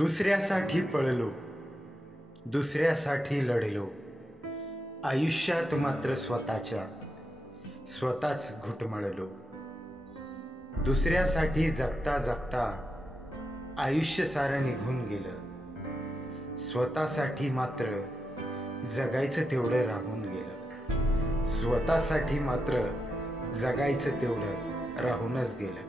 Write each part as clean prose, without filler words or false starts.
दुसऱ्यासाठी पळलो, दुसऱ्यासाठी लढलो, आयुष्यात मात्र स्वतःच घुटमळलो. दुसऱ्यासाठी जगता जगता आयुष्य सारं निघून गेलं. स्वतःसाठी मात्र जगायचं तेवढं राहून गेलं. स्वतःसाठी मात्र जगायचं तेवढं राहूनच गेलं.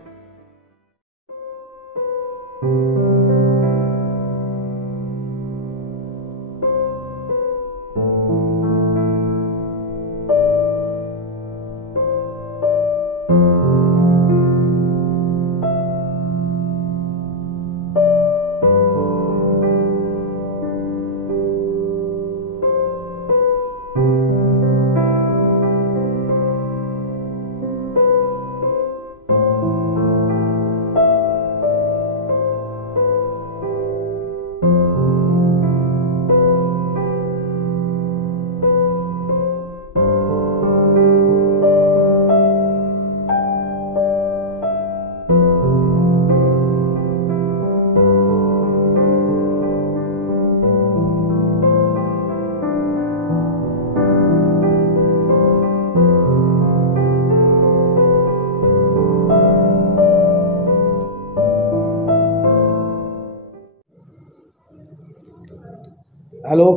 हॅलो,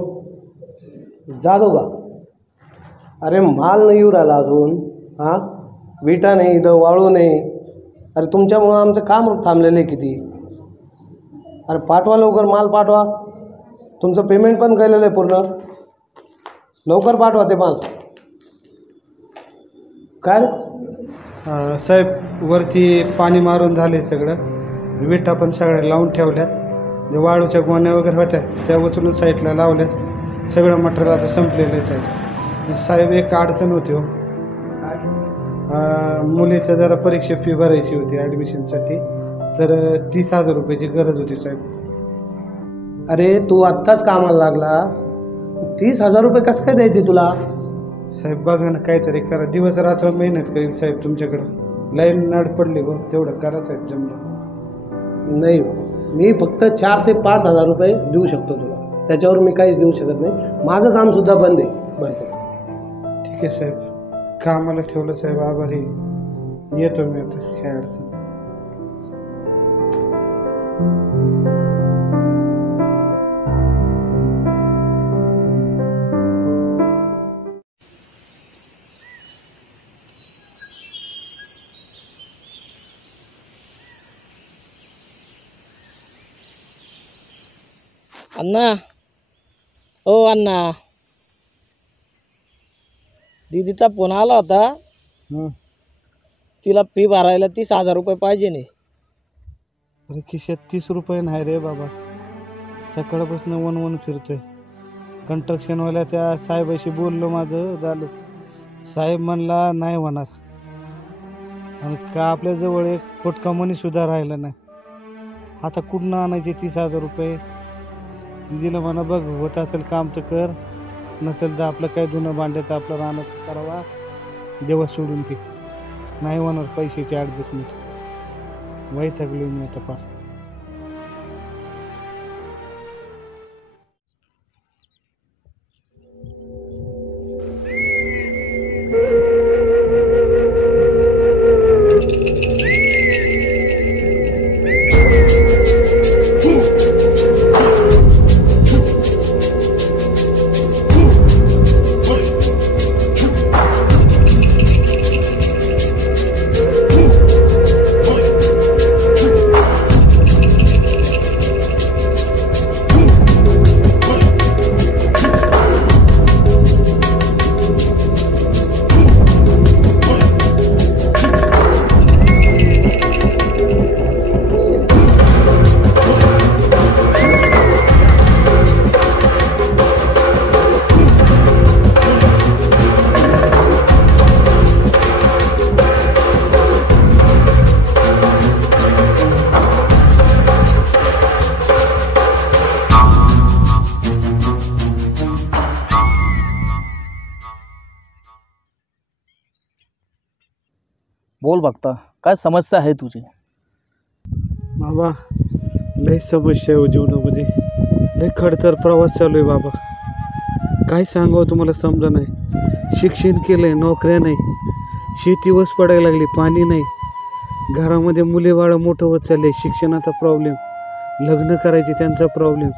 जाधव का? अरे माल नाही येऊ राहिला अजून. हां, विटा नाही, इथं वाळू नाही. अरे तुमच्यामुळं आमचं काम थांबलेलं आहे किती. अरे पाठवा लवकर, माल पाठवा. तुमचं पेमेंट पण केलेलं आहे पूर्ण. लवकर पाठवा ते माल. काय रे? साहेब, वरती पाणी मारून झाले सगळं. विटा पण सगळ्या लावून ठेवल्यात. जे वाळूच्या गोण्या वगैरे होत्या त्या उचलून साईडला लावल्यात. सगळं मटेरियल आता संपलेलं आहे साहेब. साहेब, एक अडचण होती हो. मुलीचं जरा परीक्षा फी भरायची होती ॲडमिशनसाठी, तर 30,000 रुपयाची गरज होती साहेब. अरे तू आत्ताच कामाला लागला, 30,000 रुपये कसं काय द्यायचे तुला? साहेब बघा ना, काहीतरी करा. दिवस रात्र मेहनत करेल साहेब तुमच्याकडं. लाईन नाड पडली बघ, तेवढं करा साहेब जमलं. नाही, मी फक्त 4 ते 5,000 रुपये देऊ शकतो तुला. त्याच्यावर मी काहीच देऊ शकत नाही. माझं कामसुद्धा बंद आहे. बरं, ठीक आहे साहेब, कामाला ठेवलं साहेब. आभारी. येतो मी आता, काय अडचण. अण्णा, ओ अण्णा, दीदीचा फोन आला होता. तिला फी भरायला 30,000 रुपये पाहिजे नाही. अरे खिशात 30 रुपये नाही रे बाबा. सकाळपासून वन फिरतोय. कंस्ट्रक्शनवाल्या त्या साहेबाशी बोललो, माझं झालं. साहेब म्हणला नाही होणार. आणि का आपल्याजवळ एक फुटका मनी सुद्धा राहिला नाही. आता कुठनं आणायचे 30,000 रुपये? दिदीला म्हणा, बघ होत असेल काम तर कर, नसेल तर आपलं काय धुणं भांड्याचं आपलं राहण्याचं करावा. देवा सोडून ते नाही होणार पैशाची ॲडजस्टमेंट. वैतागलो मी आता फार. बोल बघता, काय समस्या आहे तुझी? बाबा, लय लय समस्या आहे हो जीवनामध्ये. लय खडतर प्रवास चालू आहे बाबा. काय सांगावं तुम्हाला समजा नाही. शिक्षण केलंय, नोकऱ्या नाही, शेती वस पडायला लागली, पाणी नाही, घरामध्ये मुले बाळं मोठं होत चालले, शिक्षणाचा प्रॉब्लेम, लग्न करायचे त्यांचा प्रॉब्लेम,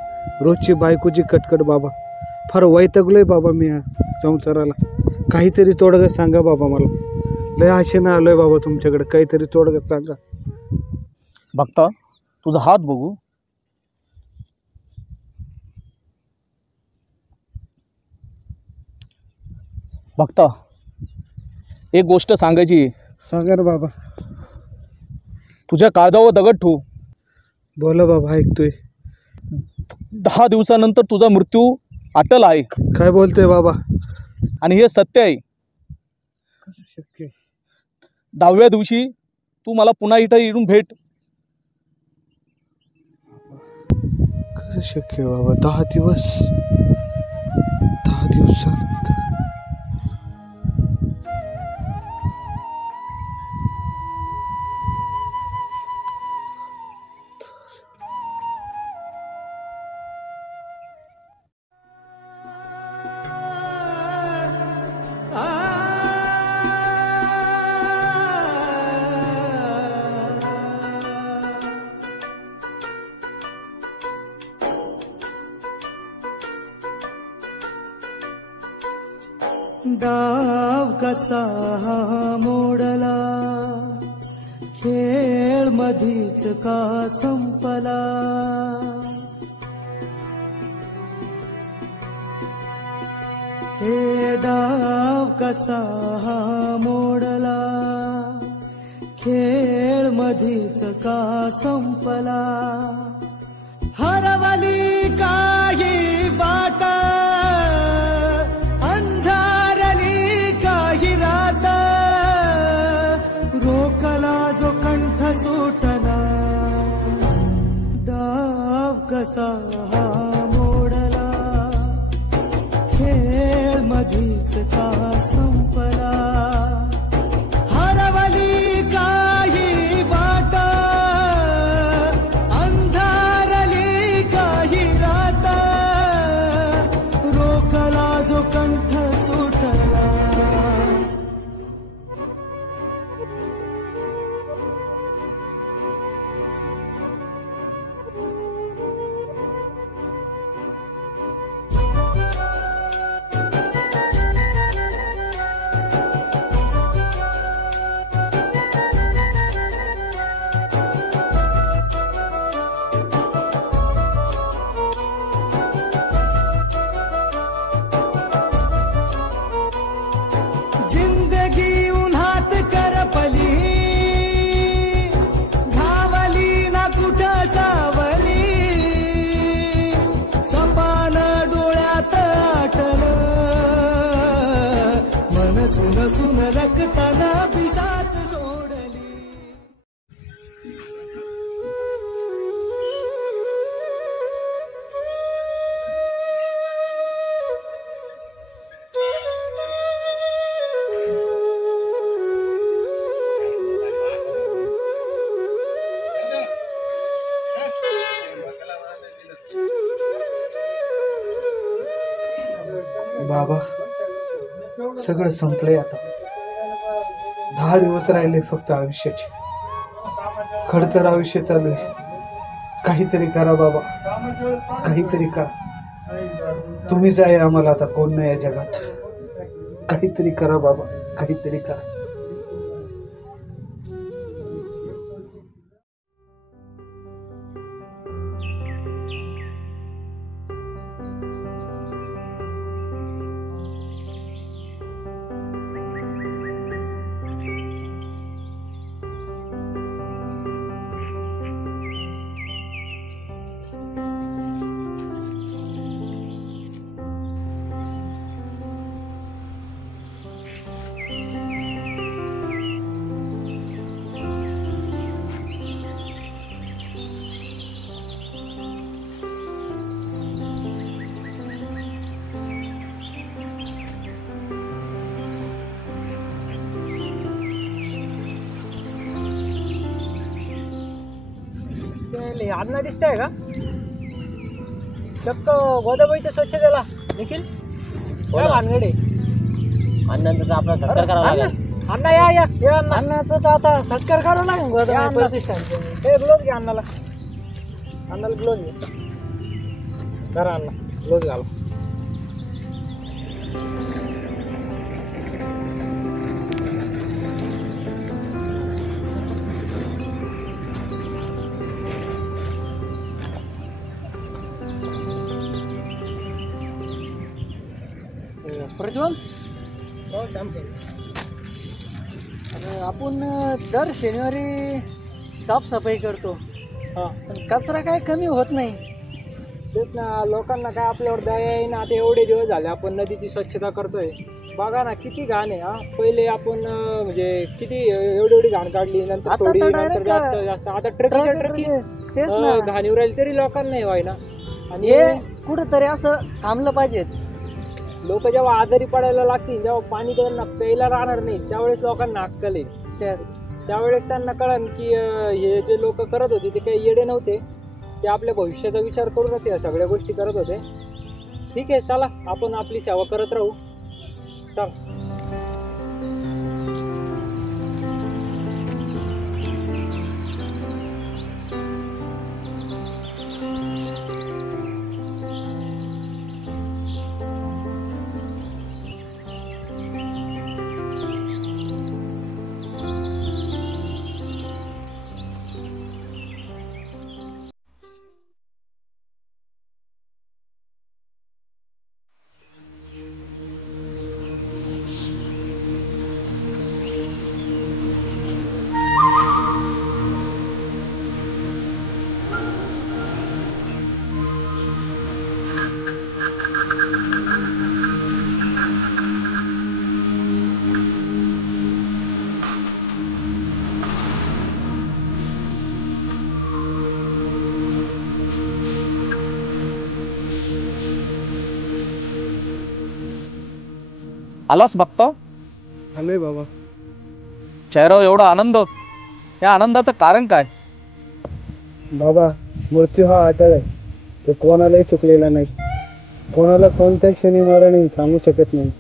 रोजची बायकोची कटकट बाबा. फार वैतागलोय बाबा मी या संसाराला. काहीतरी तोडगं सांगा बाबा मला. लय आशेनं आलोय बाबा तुमच्याकडे, काहीतरी तोडगं सांगा. बघता तुझा हात बघू. बघता एक गोष्ट सांगायची. सांगा ना बाबा. तुझ्या काळजावर दगड ठेवू. बोला बाबा, ऐकतोय. 10 दिवसानंतर तुझा मृत्यू अटल आहे. काय बोलतोय बाबा? आणि हे सत्य आहे. कसं शक्य आहे? 10व्या दिवशी तू मला पुन्हा इथं येऊन भेट. कसं शक्य आहे बाबा? 10 दिवस, 10 दिवसानंतर. डाव कसा मोडला, खेळ मधीच का संपला. हे डाव कसा मोडला, खेळ मधीच का संपला. हरवली काही वाट, जो कंठ सुटला. डाव कसा मोडला, खेळ मधीच का संपला. हरवली काही वाट, अंधारली काही रात, रोकला जो कंठ सुटला. जिंदगी उन्हात करपली, धावली ना कुठं सावली. सपान डोळ्यात आटलं, मन सुन सुन रक्ताना पिसात जोडली. बाबा, सगळं संपलंय आता. 10 दिवस राहिले फक्त आयुष्याचे. खडतर आयुष्य चालू आहे. काहीतरी करा बाबा, काहीतरी करा. तुम्हीच आहे आम्हाला आता, कोण नाही या जगात. काहीतरी करा बाबा, काहीतरी करा. पाटील हे अण्णा दिसतंय का? चक्क गोदाबाईच्या स्वच्छतेला निखिल काय भानगडे? अण्णांचा आपला सत्कार करावा लागेल. अण्णा या अण्णाचं तर आता सत्कार करावा लागेल गोदाबाई प्रतिष्ठानचं. हे ग्लोव्ह घ्या अण्णाला ग्लोव्ह घे. करा अण्णा ग्लोव्ह घाला. प्रज्वल हो शांत. आपण दर शनिवारी साफसफाई करतो पण कचरा काय कमी होत नाही. तेच ना, लोकांना काय आपल्यावर दया येईन. आता एवढे दिवस झाले आपण नदीची स्वच्छता करतोय. बघा ना किती घाण आहे. पहिले आपण म्हणजे किती एवढी घाण काढली, नंतर थोडी, नंतर जास्त आता ट्रक घाणीवर राहील तरी लोकांना नाही व्हाय ना. आणि कुठंतरी असं थांबलं पाहिजे. लोक जेव्हा आजारी पडायला लागतील, जेव्हा पाणी त्यांना प्यायला राहणार नाही, त्यावेळेस लोकांना अक्कल आहे. त्यावेळेस त्यांना कळन की हे जे लोक करत होते ते काही येडे नव्हते. ते आपल्या भविष्याचा विचार करूनच या सगळ्या गोष्टी करत होते. ठीक आहे, चला आपण आपली सेवा करत राहू. चल. आलास बघता? आलोय बाबा. चेहऱ्यावर एवढा आनंद, या आनंदाचं कारण काय? बाबा, मृत्यू हा अटळ आहे. तो कोणालाही चुकलेला नाही. कोणाला कोणत्या क्षणी मरण सांगू शकत नाही.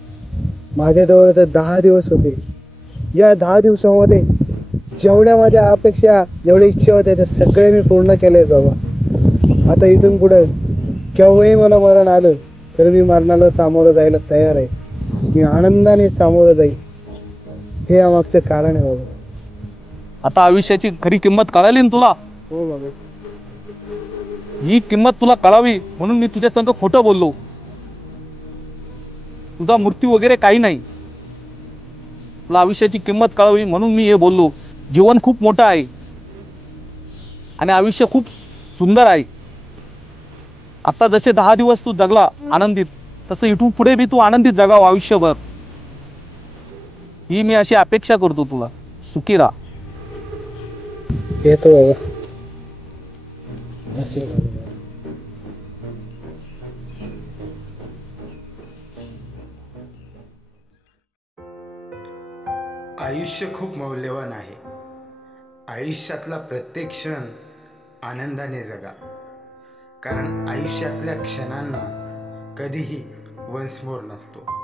माझ्याजवळ तर 10 दिवस होते. या 10 दिवसामध्ये जेवढ्या माझ्या अपेक्षा, जेवढ्या इच्छा होत्या त्या सगळे मी पूर्ण केले बाबा. आता इथून पुढे केव्हाही मला मरण आलं तर मी मरणाला सामोरं जायला तयार आहे. मी आनंदाने सामोरं जाईल. हे यामागचं कारण आहे बाबा. आता आयुष्याची खरी किंमत कळाली ना तुला? हो बाबा. ही किंमत तुला कळावी म्हणून मी तुझ्या संग खोटं बोललो. तुझा मृत्यू वगैरे काही नाही. तुला आयुष्याची किंमत कळावी म्हणून मी हे बोललो. जीवन खूप मोठं आहे आणि आयुष्य खूप सुंदर आहे. आता जसे 10 दिवस तू जगला आनंदित, तसं इथून पुढे बी तू आनंदित जगावं आयुष्यभर. ही मी अशी अपेक्षा करतो तुला. सुखी राहा. येतो बाबा. आयुष्य खूप मौल्यवान आहे. आयुष्यातला प्रत्येक क्षण आनंदाने जगा, कारण आयुष्यातल्या क्षणांना कधीही वन्स मोर नसतो.